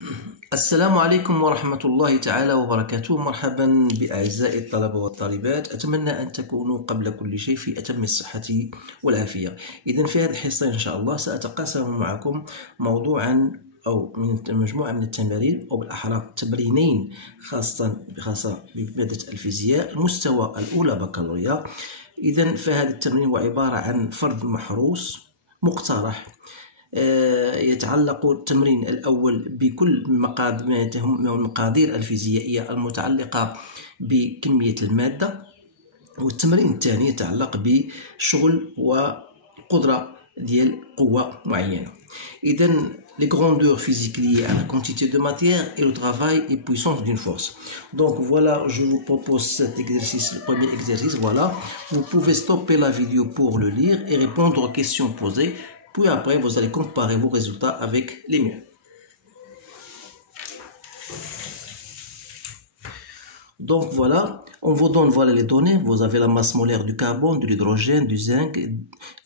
السلام عليكم ورحمة الله تعالى وبركاته. مرحبا بأعزائي الطلبة والطالبات، أتمنى أن تكونوا قبل كل شيء في أتم الصحة والعافية. إذن في هذه الحصة إن شاء الله سأتقاسم معكم موضوعا أو من مجموعة من التمارين، أو بالأحرى تمرينين خاصة بمادة الفيزياء المستوى الأولى بكالوريا. إذن فهذا التمرين هو عبارة عن فرض محروس مقترح. يتعلق التمرين الأول بكل المقادير الفيزيائية المتعلقة بكمية المادة، والتمرين الثاني يتعلق بشغل وقدرة ديال قوة معينة. إذن les grandeurs physiques liées à la quantité de matière et le travail et puissance d'une force. Donc voilà, je vous propose cet exercice, le premier exercice. Voilà, vous pouvez stopper la vidéo pour le lire et répondre aux questions posées. Puis après, vous allez comparer vos résultats avec les miens. Donc voilà, on vous donne les données. Vous avez la masse molaire du carbone, de l'hydrogène, du zinc.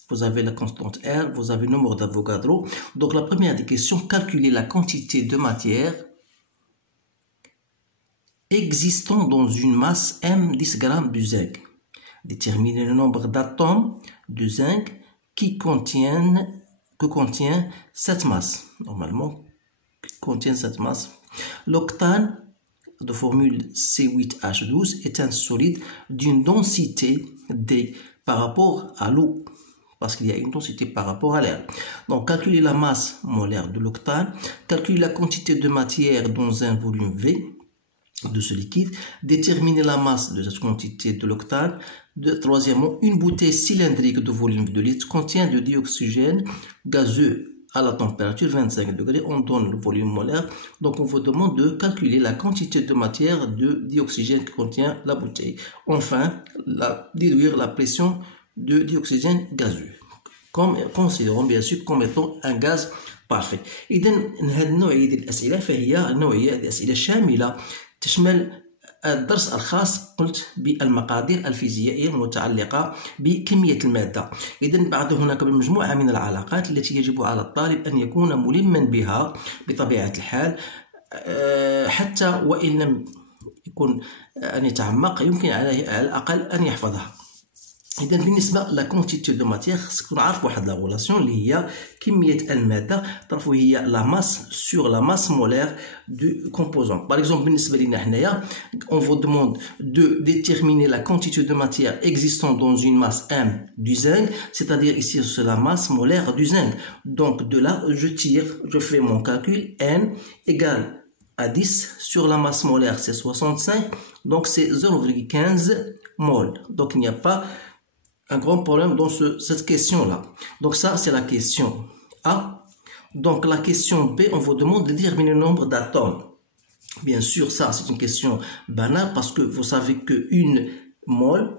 Vous avez la constante R, vous avez le nombre d'Avogadro. Donc la première des questions, calculer la quantité de matière existant dans une masse M 10 grammes du zinc. Déterminer le nombre d'atomes de zinc que contient cette masse. Normalement, contient cette masse. L'octane de formule C8H12 est un solide d'une densité D par rapport à l'eau, parce qu'il y a une densité par rapport à l'air. Donc, calculer la masse molaire de l'octane, calculer la quantité de matière dans un volume V de ce liquide, déterminer la masse de cette quantité de l'octane. Troisièmement, une bouteille cylindrique de volume de litre contient de dioxygène gazeux à la température 25 degrés. On donne le volume molaire. Donc, on vous demande de calculer la quantité de matière de dioxygène que contient la bouteille. Enfin, déduire la pression de dioxygène gazeux. Considérons bien sûr comme étant un gaz parfait. إذا هذه النوعية ديال الأسئلة فهي نوعية ديال الأسئلة شاملة تشمل الدرس الخاص قلت بالمقادير الفيزيائية المتعلقة بكمية المادة. إذن بعد هناك مجموعة من العلاقات التي يجب على الطالب أن يكون ملما بها بطبيعة الحال، حتى وإن لم يكن أن يتعمق يمكن عليه على الأقل أن يحفظها. إذن بالنسبة لا كونتيتي دو ماتيغ خصكم نعرف واحد لا غولاسيون اللي هي كمية المادة تعرفوا هي لا ماس سور لا ماس مولير دو كومبوزون. باغ اكزومبل بالنسبة لينا حنايا on vous demande de déterminer la quantité de matière existant dans une masse M du zinc, c'est-à-dire ici c'est la masse molaire du zinc. Donc de là je fais mon calcul, N égale à 10 sur la masse molaire c'est 65, donc c'est 0,15 mol. Donc il n'y a pas un grand problème dans cette question-là. Donc ça, c'est la question A. Donc la question B, on vous demande de déterminer le nombre d'atomes. Bien sûr, ça, c'est une question banale parce que vous savez qu'une mole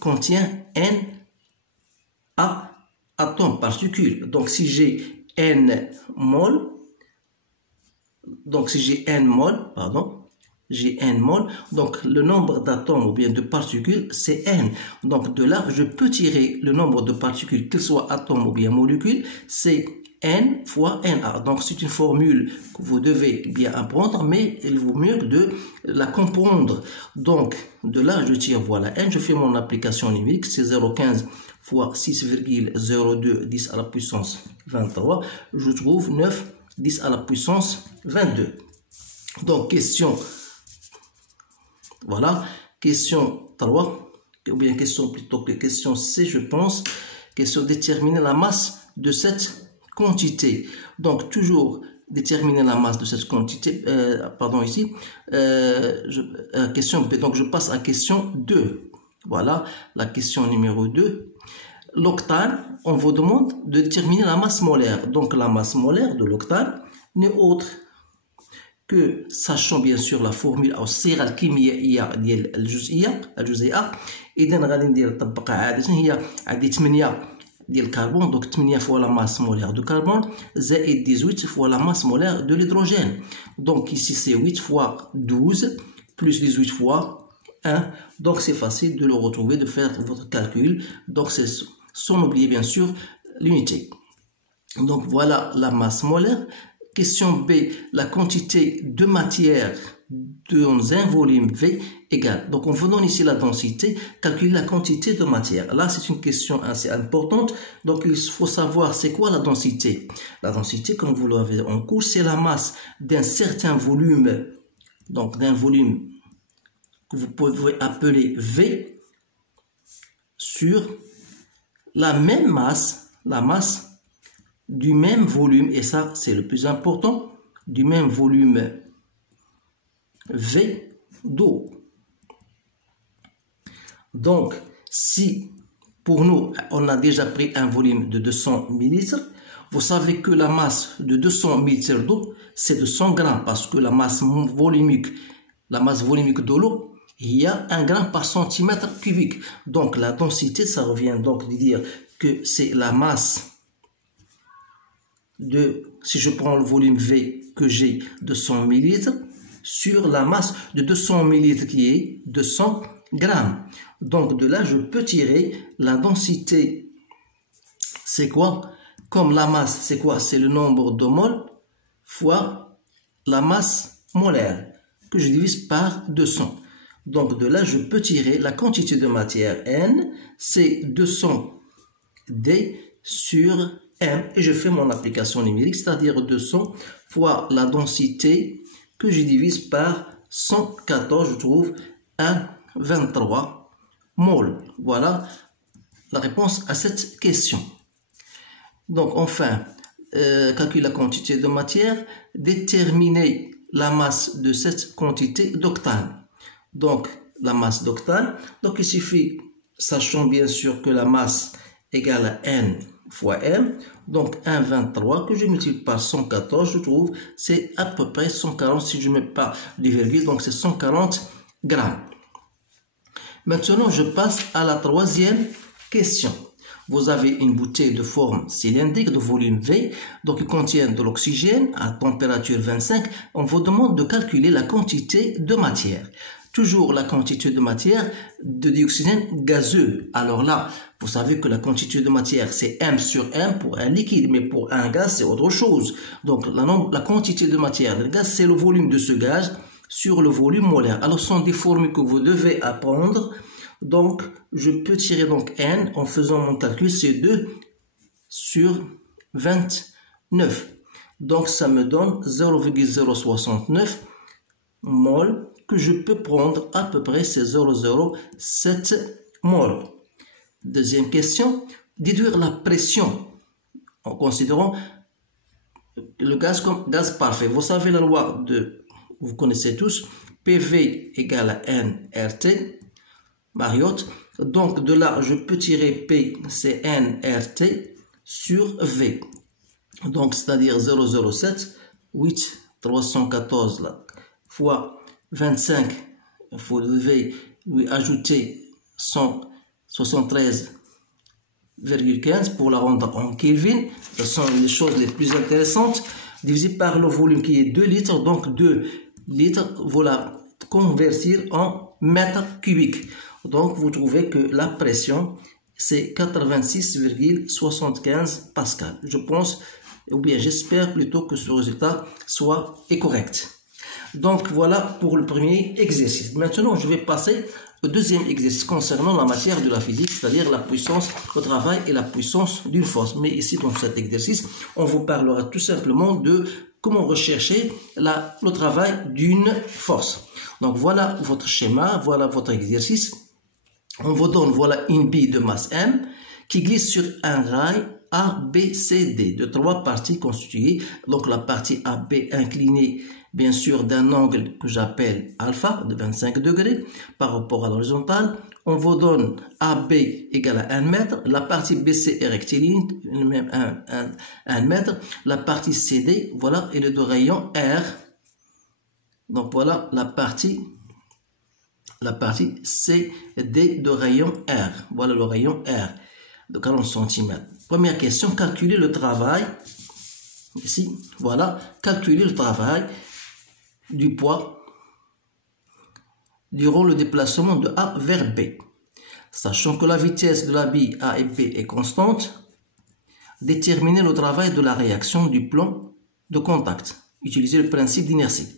contient N atomes, particules. Donc si j'ai N mol, j'ai N mol, donc le nombre d'atomes ou bien de particules, c'est N. Donc de là, je peux tirer le nombre de particules, qu'ils soient atomes ou bien molécules, c'est N fois Na. Donc c'est une formule que vous devez bien apprendre, mais il vaut mieux de la comprendre. Donc de là, je tire, voilà N, je fais mon application numérique, c'est 0,15 fois 6,02 10 à la puissance 23, je trouve 9 10 à la puissance 22. Donc question, voilà, question 3, ou bien question plutôt que question C, je pense. Question déterminer la masse de cette quantité. Donc toujours déterminer la masse de cette quantité, question B. Donc je passe à question 2. Voilà, la question numéro 2. L'octane, on vous demande de déterminer la masse molaire. Donc la masse molaire de l'octane n'est autre que, sachant bien sûr la formule أو الصيغة الكيميائية ديال الجزيئة. إذا غادي ندير نطبقها عادة، هي عندي 8 ديال الكربون، donc 8 fois la masse molaire de carbone زائد 18 fois la masse molaire de l'hydrogène. Donc ici c'est 8 fois 12 plus 18 fois 1. Donc c'est facile de le retrouver, de faire votre calcul. Donc c'est sans oublier bien sûr l'unité. Donc voilà la masse molaire. question B, la quantité de matière dans un volume V égale. Donc, on vous donne ici la densité, calculer la quantité de matière. Là, c'est une question assez importante. Donc, il faut savoir c'est quoi la densité. La densité, comme vous l'avez en cours, c'est la masse d'un certain volume, donc d'un volume que vous pouvez appeler V, sur la même masse, la masse du même volume, et ça, c'est le plus important, du même volume V d'eau. Donc, si pour nous, on a déjà pris un volume de 200 ml, vous savez que la masse de 200 ml d'eau, c'est de 100 grammes, parce que la masse volumique de l'eau, il y a 1 gramme par centimètre cubique. Donc, la densité, ça revient donc de dire que c'est la masse de, si je prends le volume V que j'ai de 100 ml, sur la masse de 200 ml qui est de 100 grammes. Donc de là, je peux tirer la densité. C'est quoi? Comme la masse, c'est quoi? C'est le nombre de moles fois la masse molaire que je divise par 200. Donc de là, je peux tirer la quantité de matière N, c'est 200 D sur M. Et je fais mon application numérique, c'est-à-dire 200 fois la densité que je divise par 114, je trouve 1,23 mol. Voilà la réponse à cette question. Donc enfin, calculer la quantité de matière, déterminer la masse de cette quantité d'octane. Donc la masse d'octane, donc il suffit, sachant bien sûr que la masse égale à N fois M, donc 1,23 que je multiplie par 114, je trouve, c'est à peu près 140, si je ne mets pas de virgule, donc c'est 140 grammes. Maintenant, je passe à la troisième question. Vous avez une bouteille de forme cylindrique de volume V, donc qui contient de l'oxygène à température 25. On vous demande de calculer la quantité de matière. Toujours la quantité de matière de dioxygène gazeux. Alors là, vous savez que la quantité de matière, c'est M sur M pour un liquide, mais pour un gaz, c'est autre chose. Donc, la quantité de matière de gaz, c'est le volume de ce gaz sur le volume molaire. Alors, ce sont des formules que vous devez apprendre. Donc, je peux tirer donc N en faisant mon calcul, c'est 2 sur 29. Donc, ça me donne 0,069 mol que je peux prendre à peu près, c'est 0,07 mol. Deuxième question, déduire la pression en considérant le gaz comme gaz parfait. Vous savez la loi de, vous connaissez tous, PV égale à nRT, Mariotte. Donc de là, je peux tirer P, c'est nRT sur V. Donc c'est-à-dire 0,07, 8, 314 là, fois 25, il faut lui ajouter 173,15 pour la rendre en Kelvin. Ce sont les choses les plus intéressantes. Divisé par le volume qui est 2 litres, donc 2 litres, voilà, convertir en mètres cubiques. Donc vous trouvez que la pression, c'est 86,75 pascal. Je pense, ou bien j'espère plutôt que ce résultat soit correct. Donc voilà pour le premier exercice. Maintenant, je vais passer au deuxième exercice concernant la matière de la physique, c'est-à-dire la puissance au travail et la puissance d'une force. Mais ici, dans cet exercice, on vous parlera tout simplement de comment rechercher le travail d'une force. Donc voilà votre schéma, voilà votre exercice. On vous donne, voilà une bille de masse M qui glisse sur un rail ABCD de 3 parties constituées. Donc la partie AB inclinée, bien sûr, d'un angle que j'appelle alpha de 25 degrés par rapport à l'horizontale. On vous donne AB égale à 1 mètre. La partie BC est rectiligne, même 1 mètre. La partie CD, voilà, et le de rayon R. Donc voilà la partie CD de rayon R. Voilà le rayon R de 40 cm. Première question, calculer le travail. Ici, voilà, calculer le travail du poids durant le déplacement de A vers B. Sachant que la vitesse de la bille A et B est constante, déterminer le travail de la réaction du plomb de contact. Utilisez le principe d'inertie.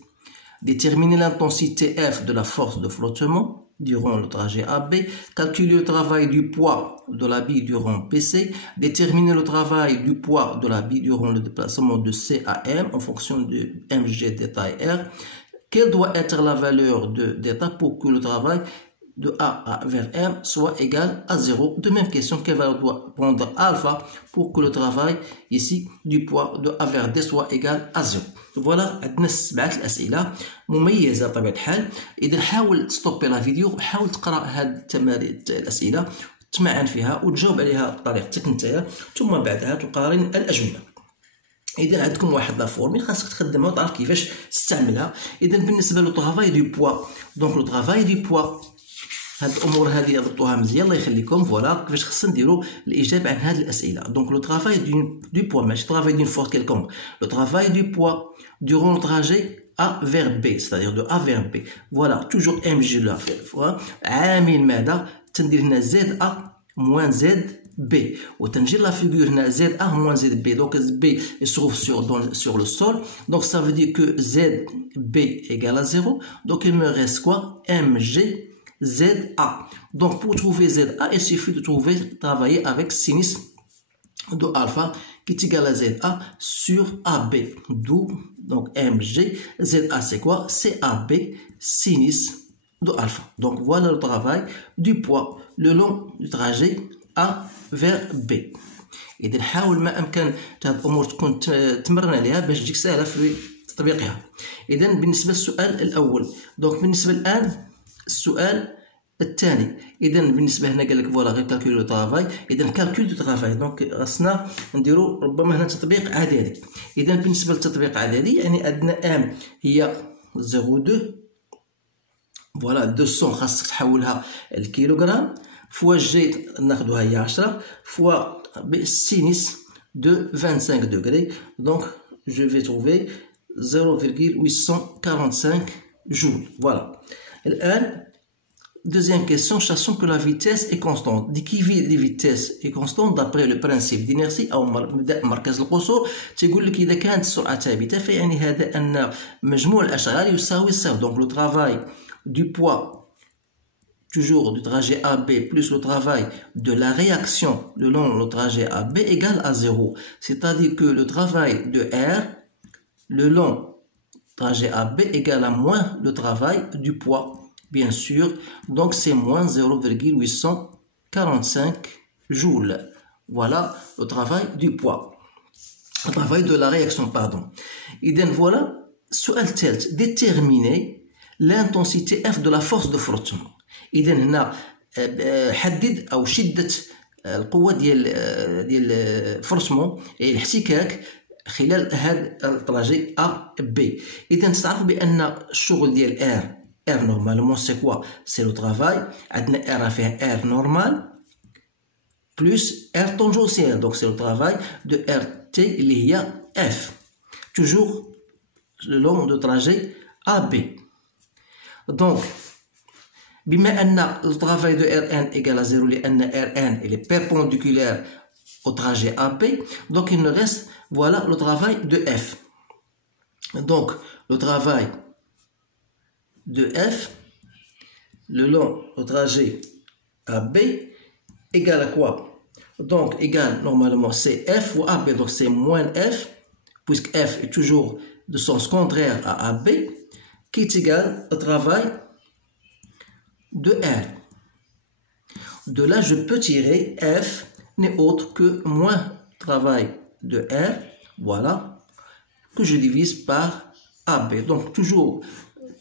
Déterminer l'intensité F de la force de flottement durant le trajet AB. Calculer le travail du poids de la bille durant PC. Déterminer le travail du poids de la bille durant le déplacement de C à M en fonction de mg, θ et R. Quelle doit être la valeur de θ pour que le travail de A vers M soit égal à 0. De même question, quelle valeur doit prendre alpha pour que le travail ici du poids de A vers D soit égal à 0. فوالا عندنا 7 الاسئله مميزه بطبيعه الحال. اذا حاول تستوبي لا فيديو وحاول تقرا هاد التمارين الاسئله تمعن فيها وتجاوب عليها بطريقتك نتايا ثم بعدها تقارن الاجوبه. اذا عندكم واحد لا فورمي خاصك تخدمها وتعرف كيفاش تستعملها. اذا بالنسبه لو طرافاي دو بوا دونك لو طرافاي دو بوا هاد الامور هذه درتوها مزيان الله يخليكم. فوالا كيفاش خصنا نديرو الاجابه عن هاد الاسئله. دونك لو طرافاي دو بوا ماشي طرافاي دون فورس كيلكونك. لو طرافاي دو بوا durant le trajet A vers B, c'est-à-dire de A vers B. Voilà, toujours mg là. عامل ماذا تندير هنا ZA moins ZB وتنجي la figure هنا ZA moins ZB. Donc B se trouve sur le sol. Donc ça veut dire que ZB égale à 0. Donc il me reste quoi? mg ZA. Donc pour trouver ZA, il suffit de travailler avec sinus de alpha qui est égal à ZA sur AB. D'où donc mg ZA c'est quoi? C'est AB sinus de alpha. Donc voilà le travail du poids le long du trajet A vers B. إذا نحاول ما أمكن هاد الأمور تكون تمرن عليها باش تجيك سهلة في تطبيقها. إذا بالنسبة للسؤال الأول دونك بالنسبة الآن السؤال الثاني. اذا بالنسبه هنا قال لك فوالا غير كالكول دو طرافاي. اذا كالكول دو طرافاي دونك خاصنا نديرو ربما هنا تطبيق عددي. اذا بالنسبه للتطبيق العددي يعني عندنا ام هي 0.2 فوالا 200 خاصك تحولها لكيلوغرام فوا جي ناخذوها هي 10 فوا سينيس دو 25 degrés. دونك جو في تروفي 0,845 جول. فوالا الان deuxième question, sachant que la vitesse est constante. دي كيفي لي فيتيس اي كونستونت دابري لو برانسيب دينيرسي او مبدا مركز القصور تيقول لك اذا كانت السرعه ثابته فيعني هذا ان مجموع الاشغال يساوي صفر. دونك لو travail du poids toujours du trajet AB plus le travail de la réaction le long le trajet AB égale à 0. C'est-à-dire que le travail de R le long trajet AB égale à moins le travail du poids. Bien sûr, donc c'est moins 0,845 joules. Voilà le travail du poids. Le travail de la réaction, pardon. Et donc voilà, سؤال ثالث déterminer l'intensité F de la force de frottement. إذا هنا حدد أو شدة القوة ديال الفرسمون الاحتكاك خلال هذا الطراجي A B. إذا تعرف بأن الشغل ديال R normalement c'est quoi? C'est le travail. عندنا R فيها R normal plus R tangentiel. Donc c'est le travail de RT اللي هي F. Toujours le long de trajet AB. Donc بما أن le travail de Rn égale à 0 لأن Rn est perpendiculaire au trajet AB. Donc il nous reste voilà le travail de F. Donc le travail de F le long au trajet AB égale à quoi? Donc égale normalement c'est F ou AB, donc c'est moins F puisque F est toujours de sens contraire à AB qui est égal au travail de R. De là je peux tirer F n'est autre que moins travail de R voilà que je divise par AB. Donc toujours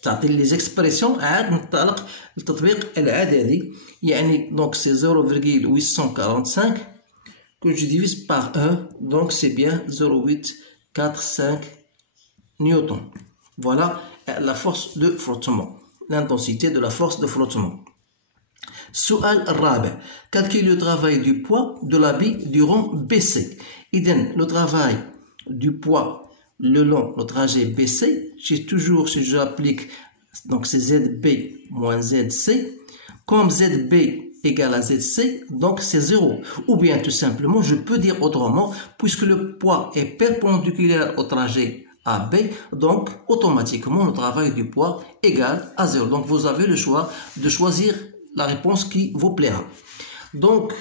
تعطي لي زيكسبريسيون عاد ننطلق للتطبيق العددي يعني donc c'est 0,845 que je divise par 1 donc c'est bien 0,845 newtons. Voilà la force de frottement, l'intensité de la force de frottement. السؤال الرابع calcule le travail du poids de la bille durant BC. إذن le travail du poids le long le trajet BC, j'ai toujours si j'applique donc c'est ZB moins ZC comme ZB égale à ZC donc c'est 0 ou bien tout simplement je peux dire autrement puisque le poids est perpendiculaire au trajet AB. Donc, automatiquement, le travail du poids égale à 0. Donc, vous avez le choix de choisir la réponse qui vous plaira. Donc,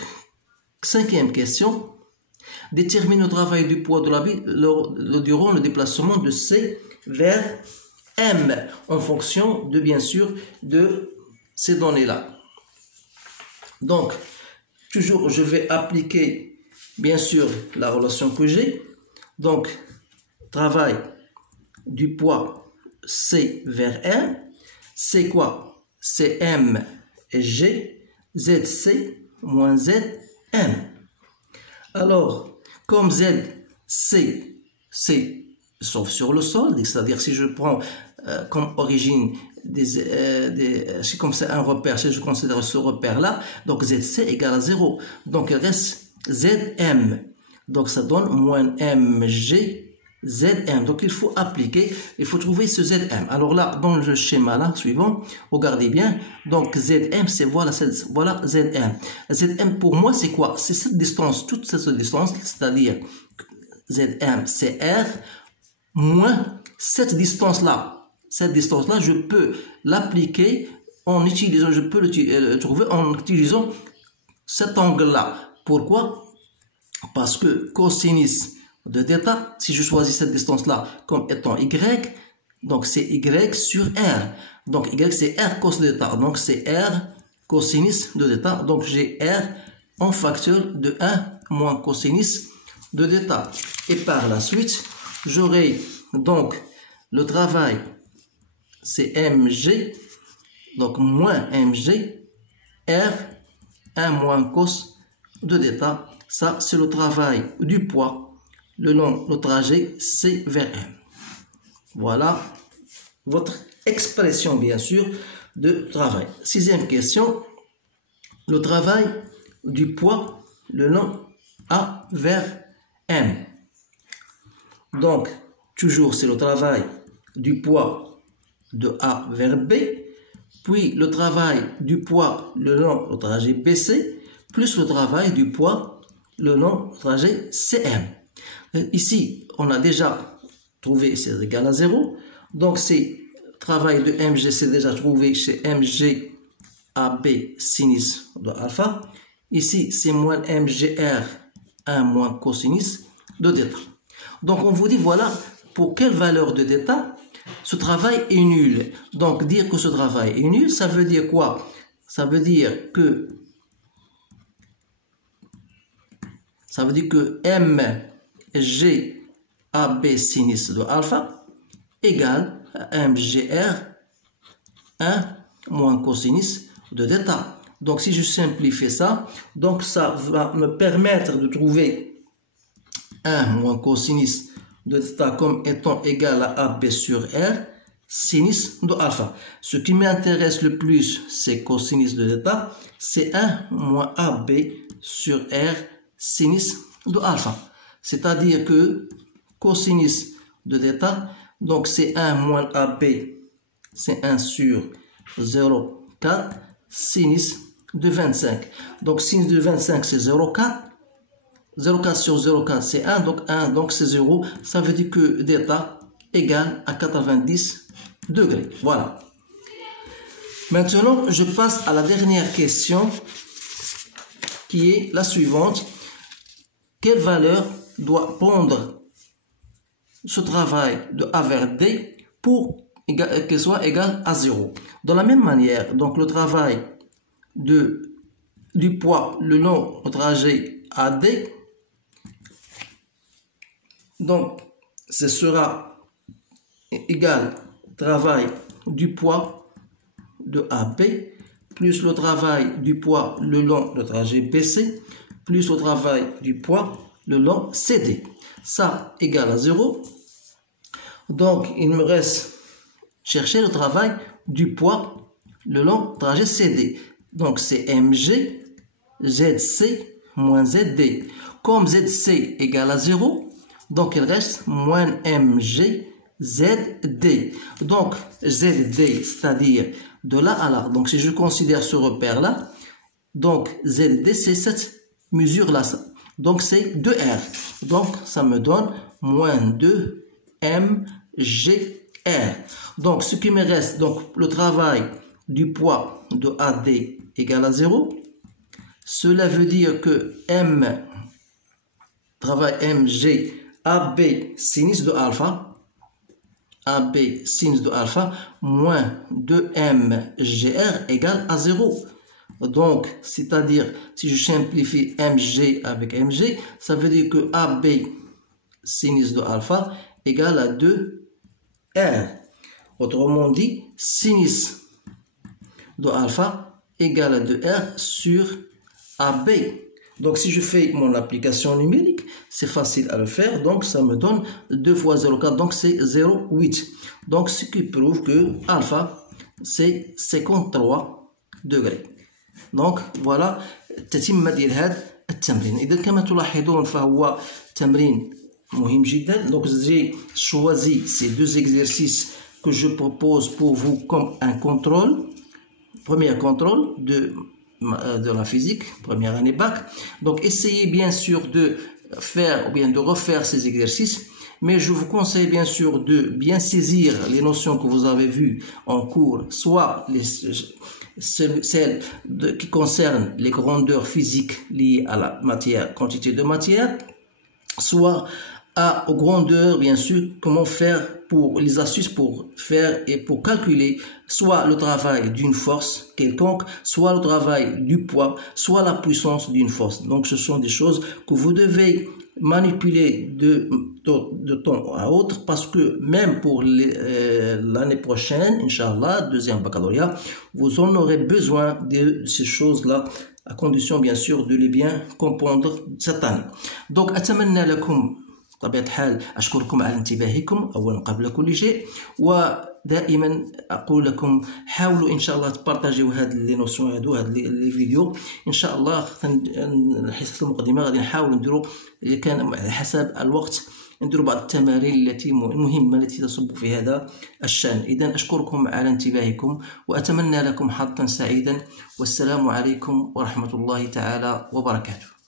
cinquième question. Détermine le travail du poids de la bille durant le déplacement de C vers M en fonction de, bien sûr, de ces données-là. Donc, toujours, je vais appliquer, bien sûr, la relation que j'ai. Donc, travail du poids C vers M, c'est quoi? C'est M G, ZC moins ZM. Alors, comme Z, c'est sauf sur le sol, c'est-à-dire si je prends comme origine comme c'est un repère, si je considère ce repère-là, donc ZC égale à 0. Donc il reste ZM. Donc ça donne moins MG ZM. Donc il faut appliquer, il faut trouver ce ZM. Alors là, dans le schéma là, suivant, regardez bien. Donc ZM, c'est voilà ZM. ZM pour moi, c'est quoi? C'est cette distance, toute cette distance, c'est-à-dire ZM, c'est R moins cette distance-là. Cette distance-là, je peux l'appliquer en utilisant, je peux le trouver en utilisant cet angle-là. Pourquoi? Parce que cosinus de θ, si je choisis cette distance-là comme étant Y, donc c'est Y sur R. Donc Y c'est R cos de θ, donc c'est R cosinus de θ. Donc j'ai R en facteur de 1 moins cosinus de θ. Et par la suite, j'aurai donc le travail, c'est mg, donc moins mg, R 1 moins cos de θ. Ça, c'est le travail du poids le long du trajet C vers M. Voilà votre expression, bien sûr, de travail. Sixième question, le travail du poids le long A vers M. Donc, toujours, c'est le travail du poids de A vers B, puis le travail du poids le long du trajet BC, plus le travail du poids le long du trajet CM. Ici, on a déjà trouvé c'est égal à 0. Donc, c'est travail de MG, c'est déjà trouvé chez MG AB sinus de alpha. Ici, c'est moins MGR 1 moins cosinus de θ. Donc, on vous dit, voilà, pour quelle valeur de θ ce travail est nul. Donc, dire que ce travail est nul, ça veut dire quoi? Ça veut dire que MG AB sinus de alpha égale à MGR 1 moins cosinus de θ. Donc si je simplifie ça, donc ça va me permettre de trouver 1 moins cosinus de θ comme étant égal à AB sur R sinus de alpha. Ce qui m'intéresse le plus, c'est cosinus de θ, c'est 1 moins AB sur R sinus de alpha. C'est-à-dire que cosinus de θ, donc c'est 1 moins AB, c'est 1 sur 0,4 sinus de 25. Donc sinus de 25 c'est 0,4. 0,4 sur 0,4 c'est 1, donc c'est 0. Ça veut dire que θ égale à 90 degrés. Voilà. Maintenant, je passe à la dernière question qui est la suivante. Quelle valeur doit prendre ce travail de A vers D pour qu'elle soit égale à 0? De la même manière, donc le travail du poids le long du trajet AD, donc ce sera égal au travail du poids de AB plus le travail du poids le long du trajet BC plus le travail du poids le long CD. Ça égale à 0. Donc, il me reste chercher le travail du poids le long trajet CD. Donc, c'est MG, ZC moins ZD. Comme ZC égale à 0, donc il reste moins MG, ZD. Donc, ZD, c'est-à-dire de là à là. Donc, si je considère ce repère-là, donc ZD, c'est cette mesure-là. Donc, c'est 2R. Donc, ça me donne moins 2 MGR. Donc, ce qui me reste, donc le travail du poids de AD égale à 0. Cela veut dire que travail MG, AB sinus de alpha, AB sinus de alpha, moins 2MGR égale à 0. Donc, c'est-à-dire, si je simplifie MG avec MG, ça veut dire que AB sinus de alpha égale à 2R. Autrement dit, sinus de alpha égale à 2R sur AB. Donc, si je fais mon application numérique, c'est facile à le faire. Donc, ça me donne 2 fois 0,4. Donc, c'est 0,8. Donc, ce qui prouve que alpha, c'est 53 degrés. Donc, voilà تتمة ديال هذا التمرين. إذا كما تلاحظون فهو تمرين مهم جدا. Donc, j'ai choisi ces deux exercices que je propose pour vous comme un contrôle. Premier contrôle de la physique, première année bac. Donc, essayez bien sûr de faire ou bien de refaire ces exercices, mais je vous conseille bien sûr de bien saisir les notions que vous avez vues en cours, soit celles qui concernent les grandeurs physiques liées à la matière, quantité de matière, soit aux grandeurs, bien sûr, comment faire pour les astuces pour faire et pour calculer soit le travail d'une force quelconque, soit le travail du poids, soit la puissance d'une force. Donc, ce sont des choses que vous devez manipuler de temps à autre, parce que même pour l'année prochaine, Inch'Allah, deuxième baccalauréat, vous en aurez besoin de ces choses-là, à condition bien sûr de les bien comprendre cette année. Donc, أتمنى لكم بطبيعة الحال أشكركم على انتباهكم أولا قبل كل شيء، ودائما أقول لكم حاولوا إن شاء الله تبارطاجيو هاد لي نوسيون هادو، هاد لي فيديو إن شاء الله. الحصة المقدمة غادي نحاولوا نديرو إذا كان على حسب الوقت نديروا بعض التمارين المهمة التي تصب في هذا الشأن. إذا أشكركم على انتباهكم وأتمنى لكم حظا سعيدا، والسلام عليكم ورحمة الله تعالى وبركاته.